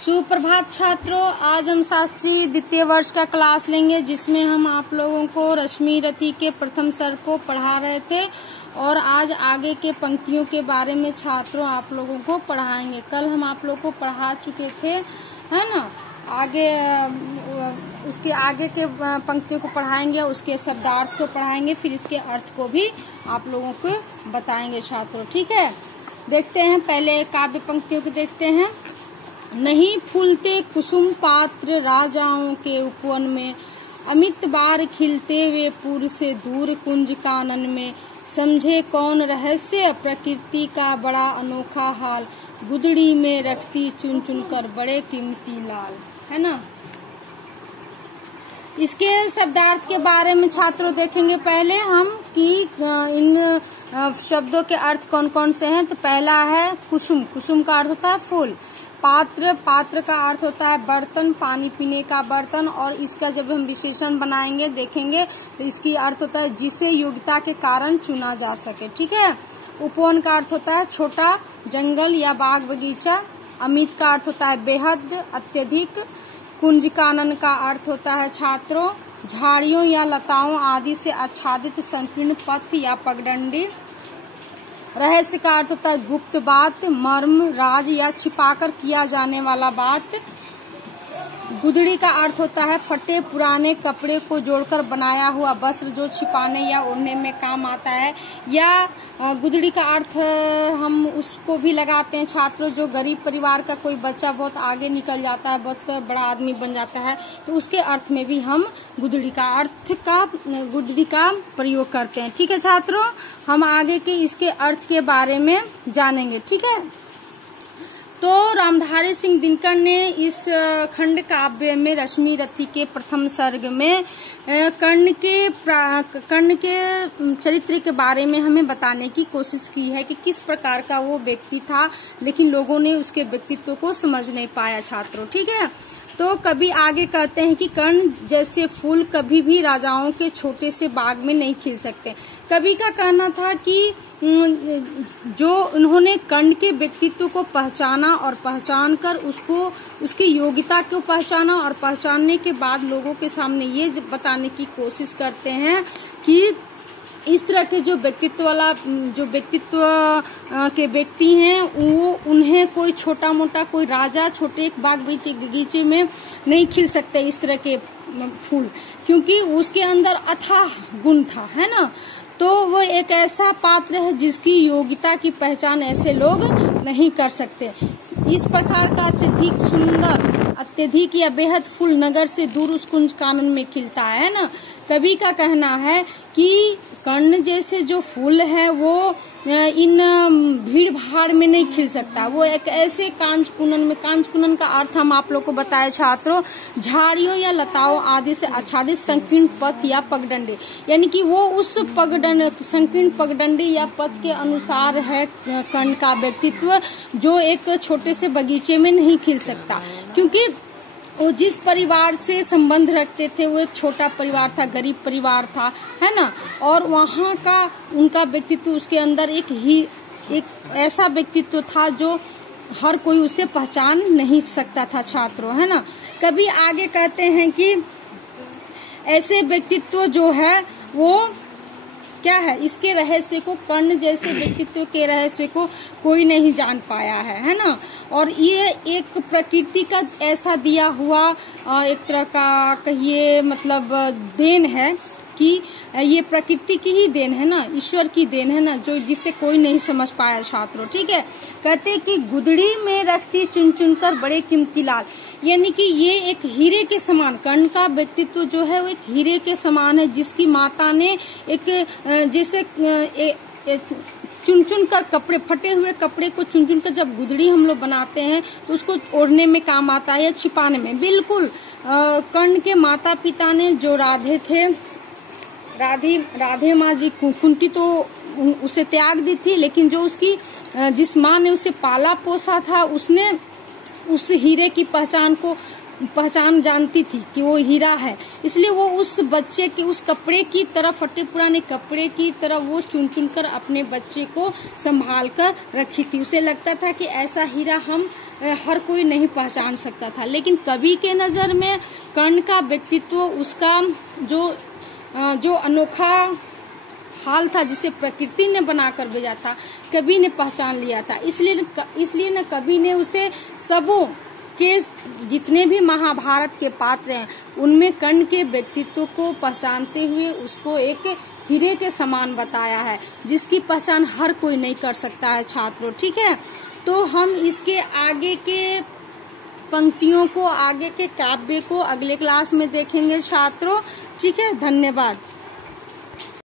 सुप्रभात छात्रों, आज हम शास्त्री द्वितीय वर्ष का क्लास लेंगे जिसमें हम आप लोगों को रश्मि रति के प्रथम सर्ग को पढ़ा रहे थे और आज आगे के पंक्तियों के बारे में छात्रों आप लोगों को पढ़ाएंगे। कल हम आप लोगों को पढ़ा चुके थे, है ना। आगे उसके आगे के पंक्तियों को पढ़ाएंगे, उसके शब्दार्थ को पढ़ाएंगे, फिर इसके अर्थ को भी आप लोगों को बताएंगे छात्रों। ठीक है, देखते हैं पहले काव्य पंक्तियों को देखते हैं। नहीं फूलते कुसुम पात्र राजाओं के उपवन में, अमित बार खिलते वे पूर्व से दूर कुंज कानन में। समझे कौन रहस्य प्रकृति का बड़ा अनोखा हाल, गुदड़ी में रखती चुन चुन कर बड़े कीमती लाल, है ना। इसके शब्दार्थ के बारे में छात्रों देखेंगे पहले हम कि इन शब्दों के अर्थ कौन कौन से हैं। तो पहला है कुसुम। कुसुम का अर्थ होता है फूल। पात्र, पात्र का अर्थ होता है बर्तन, पानी पीने का बर्तन। और इसका जब हम विशेषण बनाएंगे देखेंगे तो इसकी अर्थ होता है जिसे योग्यता के कारण चुना जा सके। ठीक है। उपवन का अर्थ होता है छोटा जंगल या बाग बगीचा। अमित का अर्थ होता है बेहद, अत्यधिक। कुंज कानन का अर्थ होता है छात्रों झाड़ियों या लताओं आदि से आच्छादित संकीर्ण पथ या पगडंडी। रहस्य का अर्थ होता है गुप्त बात, मर्म, राज या छिपाकर किया जाने वाला बात। गुदड़ी का अर्थ होता है फटे पुराने कपड़े को जोड़कर बनाया हुआ वस्त्र जो छिपाने या ओढ़ने में काम आता है। या गुदड़ी का अर्थ हम उसको भी लगाते हैं छात्रों जो गरीब परिवार का कोई बच्चा बहुत आगे निकल जाता है, बहुत बड़ा आदमी बन जाता है, तो उसके अर्थ में भी हम गुदड़ी का प्रयोग करते हैं। ठीक है छात्रों, हम आगे के इसके अर्थ के बारे में जानेंगे। ठीक है। तो रामधारी सिंह दिनकर ने इस खंड काव्य में रश्मि रति के प्रथम सर्ग में कर्ण के चरित्र के बारे में हमें बताने की कोशिश की है कि किस प्रकार का वो व्यक्ति था, लेकिन लोगों ने उसके व्यक्तित्व को समझ नहीं पाया छात्रों। ठीक है। तो कभी आगे कहते हैं कि कर्ण जैसे फूल कभी भी राजाओं के छोटे से बाग में नहीं खिल सकते। कवि का कहना था कि जो उन्होंने कर्ण के व्यक्तित्व को पहचाना और पहचान कर उसको उसकी योग्यता को पहचाना और पहचानने के बाद लोगों के सामने ये बताने की कोशिश करते हैं कि इस तरह के जो व्यक्तित्व के व्यक्ति हैं वो उन्हें कोई छोटा मोटा कोई राजा छोटे एक बाग बगीचे में नहीं खिल सकते इस तरह के फूल, क्योंकि उसके अंदर अथाह गुण था, है ना। तो वो एक ऐसा पात्र है जिसकी योग्यता की पहचान ऐसे लोग नहीं कर सकते। इस प्रकार का अत्यधिक सुंदर, अत्यधिक या बेहद फूल नगर से दूर उस कुंज कानन में खिलता है ना। कवि का कहना है कि कर्ण जैसे जो फूल है वो इन भीड़ भाड़ में नहीं खिल सकता। वो एक ऐसे कांचकुनन में, कांचकुनन का अर्थ हम आप लोग को बताए छात्रों झाड़ियों या लताओं आदि से आच्छादित संकीर्ण पथ या पगडंडी, यानी कि वो उस संकीर्ण पगडंडी या पथ के अनुसार है कर्ण का व्यक्तित्व जो एक छोटे से बगीचे में नहीं खिल सकता, क्योंकि वो जिस परिवार से संबंध रखते थे वो एक छोटा परिवार था, गरीब परिवार था, है ना। और वहाँ का उनका व्यक्तित्व उसके अंदर एक ऐसा व्यक्तित्व था जो हर कोई उसे पहचान नहीं सकता था छात्रों, है ना। कभी आगे कहते हैं कि ऐसे व्यक्तित्व जो है वो क्या है, इसके रहस्य को, कर्ण जैसे व्यक्तित्व के रहस्य को कोई नहीं जान पाया है ना। और ये एक प्रकृति का ऐसा दिया हुआ एक तरह का कहिए मतलब देन है कि ये प्रकृति की ही देन है ना, ईश्वर की देन है ना, जो जिसे कोई नहीं समझ पाया छात्रों। ठीक है। कहते कि गुदड़ी में रखती चुन चुन कर बड़े कीमती लाल, यानी कि ये एक हीरे के समान, कर्ण का व्यक्तित्व जो है वो एक हीरे के समान है जिसकी माता ने एक जैसे चुन चुन कर कपड़े, फटे हुए कपड़े को चुन चुन कर जब गुदड़ी हम लोग बनाते हैं तो उसको ओढ़ने में काम आता है या छिपाने में। बिल्कुल कर्ण के माता पिता ने जो राधे थे, राधे माँ जी कुंती तो उसे त्याग दी थी, लेकिन जो उसकी जिस माँ ने उसे पाला पोसा था उसने उस हीरे की पहचान को पहचान जानती थी कि वो हीरा है, इसलिए वो उस बच्चे के उस कपड़े की तरह, फटे पुराने कपड़े की तरह वो चुन चुन कर अपने बच्चे को संभाल कर रखी थी। उसे लगता था कि ऐसा हीरा हम हर कोई नहीं पहचान सकता था। लेकिन कवि के नजर में कर्ण का व्यक्तित्व, उसका जो अनोखा हाल था, जिसे प्रकृति ने बनाकर भेजा था, कवि ने पहचान लिया था। इसलिए न कवि ने उसे सबों के जितने भी महाभारत के पात्र हैं उनमें कर्ण के व्यक्तित्व को पहचानते हुए उसको एक हीरे के समान बताया है, जिसकी पहचान हर कोई नहीं कर सकता है छात्रों। ठीक है, तो हम इसके आगे के पंक्तियों को, आगे के काव्य को अगले क्लास में देखेंगे छात्रों। ठीक है, धन्यवाद।